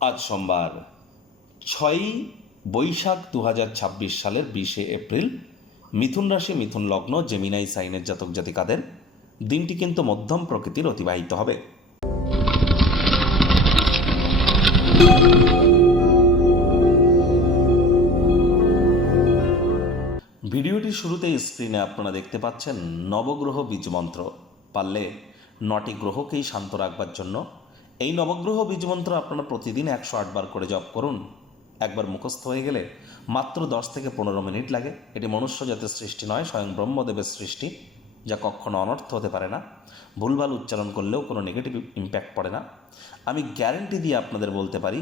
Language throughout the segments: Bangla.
আজ সোমবার 6ই বৈশাখ 2026 সালের 20শে এপ্রিল। মিথুন রাশি, মিথুন লগ্ন, জেমিনাই সাইনের জাতক জাতিকাদের দিনটি কিন্তু মধ্যম প্রকৃতির অতিবাহিত হবে। ভিডিওটির শুরুতেই স্ক্রিনে আপনারা দেখতে পাচ্ছেন নবগ্রহ বীজমন্ত্র। পারলে 9টি গ্রহকেই শান্ত রাখবার জন্য এই নবগ্রহ বীজমন্ত্র আপনারা প্রতিদিন 108 বার করে জপ করুন। একবার মুখস্থ হয়ে গেলে মাত্র 10 থেকে 15 মিনিট লাগে। এটি মনুষ্য জাতের সৃষ্টি নয়, স্বয়ং ব্রহ্মদেবের সৃষ্টি, যা কখনো অনর্থ হতে পারে না। ভুলভাল উচ্চারণ করলেও কোনো নেগেটিভ ইম্প্যাক্ট পড়ে না। আমি গ্যারেন্টি দিয়ে আপনাদের বলতে পারি,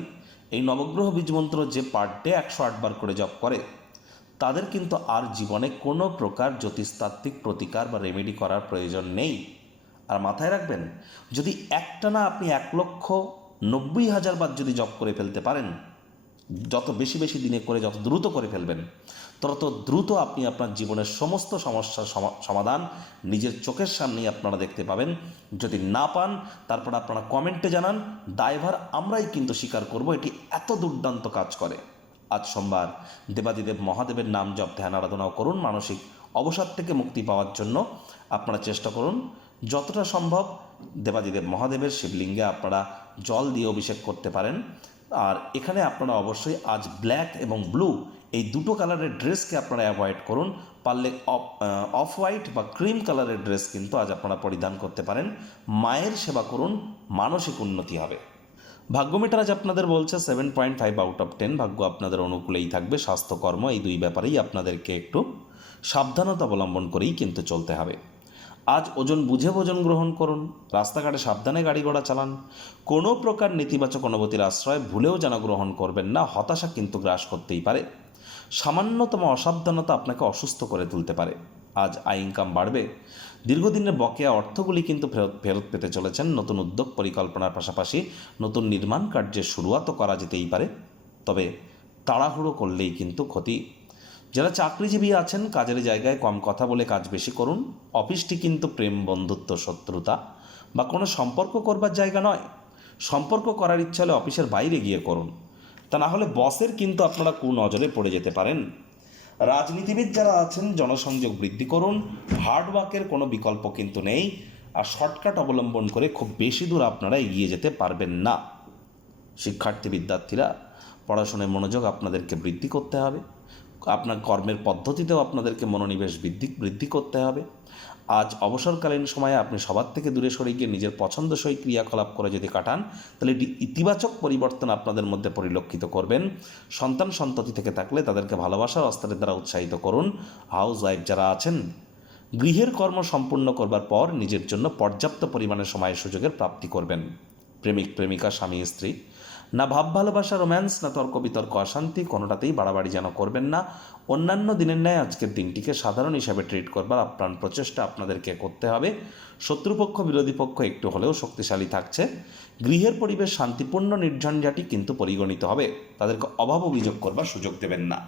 এই নবগ্রহ বীজমন্ত্র যে পার ডে 108 বার করে জপ করে তাদের কিন্তু আর জীবনে কোনো প্রকার জ্যোতিষতাত্ত্বিক প্রতিকার বা রেমেডি করার প্রয়োজন নেই। আর মাথায় রাখবেন, যদি একটানা আপনি 1,90,000 বার যদি জপ করে ফেলতে পারেন, যত বেশি বেশি দিনে করে যত দ্রুত করে ফেলবেন, তত দ্রুত আপনি আপনার জীবনের সমস্ত সমস্যার সমাধান নিজের চোখের সামনেই আপনারা দেখতে পাবেন। যদি না পান, তারপর আপনারা কমেন্টে জানান, দায়ভার আমরাই কিন্তু স্বীকার করব এটি এত দুর্দান্ত কাজ করে। আজ সোমবার দেবাদিদেব মহাদেবের নাম জপ ধ্যান আরাধনাও করুন। মানসিক অবসাদ থেকে মুক্তি পাওয়ার জন্য আপনারা চেষ্টা করুন যতটা সম্ভব দেবাদিদেব মহাদেবের শিবলিঙ্গে আপনারা জল দিয়ে অভিষেক করতে পারেন। আর এখানে আপনারা অবশ্যই আজ ব্ল্যাক এবং ব্লু এই দুটো কালারের ড্রেসকে আপনারা অ্যাভয়েড করুন। পারলে অফ হোয়াইট বা ক্রিম কালারের ড্রেস কিন্তু আজ আপনারা পরিধান করতে পারেন। মায়ের সেবা করুন, মানসিক উন্নতি হবে। ভাগ্যমিটার আজ আপনাদের বলছে 7.5 আউট অফ 10। ভাগ্য আপনাদের অনুকূলেই থাকবে। স্বাস্থ্যকর্ম এই দুই ব্যাপারেই আপনাদেরকে একটু সাবধানতা অবলম্বন করেই কিন্তু চলতে হবে। আজ ওজন বুঝে ভোজন গ্রহণ করুন। রাস্তাঘাটে সাবধানে গাড়ি ঘোড়া চালান। কোনো প্রকার নেতিবাচক অনুভূতির আশ্রয় ভুলেও যেন গ্রহণ করবেন না। হতাশা কিন্তু গ্রাস করতেই পারে। সামান্যতম অসাবধানতা আপনাকে অসুস্থ করে তুলতে পারে। আজ আয় ইনকাম বাড়বে। দীর্ঘদিনের বকেয়া অর্থগুলি কিন্তু ফেরত পেতে চলেছেন। নতুন উদ্যোগ পরিকল্পনার পাশাপাশি নতুন নির্মাণ কার্যের শুরুয়াতও করা যেতেই পারে, তবে তাড়াহুড়ো করলেই কিন্তু ক্ষতি। যারা চাকরিজীবী আছেন, কাজের জায়গায় কম কথা বলে কাজ বেশি করুন। অফিসটি কিন্তু প্রেম, বন্ধুত্ব, শত্রুতা বা কোনো সম্পর্ক করবার জায়গা নয়। সম্পর্ক করার ইচ্ছা হলে অফিসের বাইরে গিয়ে করুন, তা না হলে বসের কিন্তু আপনারা কুনজরে পড়ে যেতে পারেন। রাজনীতিবিদ যারা আছেন, জনসংযোগ বৃদ্ধি করুন। হার্ডওয়ার্কের কোনো বিকল্প কিন্তু নেই। আর শর্টকাট অবলম্বন করে খুব বেশি দূর আপনারা এগিয়ে যেতে পারবেন না। শিক্ষার্থী বিদ্যার্থীরা, পড়াশোনায় মনোযোগ আপনাদেরকে বৃদ্ধি করতে হবে। আপনার কর্মের পদ্ধতিতেও আপনাদেরকে মনোনিবেশ বৃদ্ধি করতে হবে। আজ অবসরকালীন সময়ে আপনি সবার থেকে দূরে সরে গিয়ে নিজের পছন্দসই ক্রিয়াকলাপ করে যদি কাটান, তাহলে এটি ইতিবাচক পরিবর্তন আপনাদের মধ্যে পরিলক্ষিত করবেন। সন্ততি থেকে থাকলে তাদেরকে ভালোবাসার অস্ত্রের দ্বারা উৎসাহিত করুন। হাউস ওয়াইফ যারা আছেন, গৃহের কর্ম সম্পূর্ণ করবার পর নিজের জন্য পর্যাপ্ত পরিমাণে সময় সুযোগের প্রাপ্তি করবেন। প্রেমিক প্রেমিকা, স্বামী স্ত্রী, না ভাব ভালোবাসা, রোম্যান্স, না তর্ক বিতর্ক, অশান্তি, কোনোটাতেই বাড়াবাড়ি যেন করবেন না। অন্যান্য দিনের ন্যায় আজকের দিনটিকে সাধারণ হিসাবে ট্রিট করবার আপ্রাণ প্রচেষ্টা আপনাদেরকে করতে হবে। শত্রুপক্ষ, বিরোধী পক্ষ একটু হলেও শক্তিশালী থাকছে। গৃহের পরিবেশ শান্তিপূর্ণ, নির্ঝঞ্ঝাটি কিন্তু পরিগণিত হবে। তাদেরকে অভাব অভিযোগ করবার সুযোগ দেবেন না।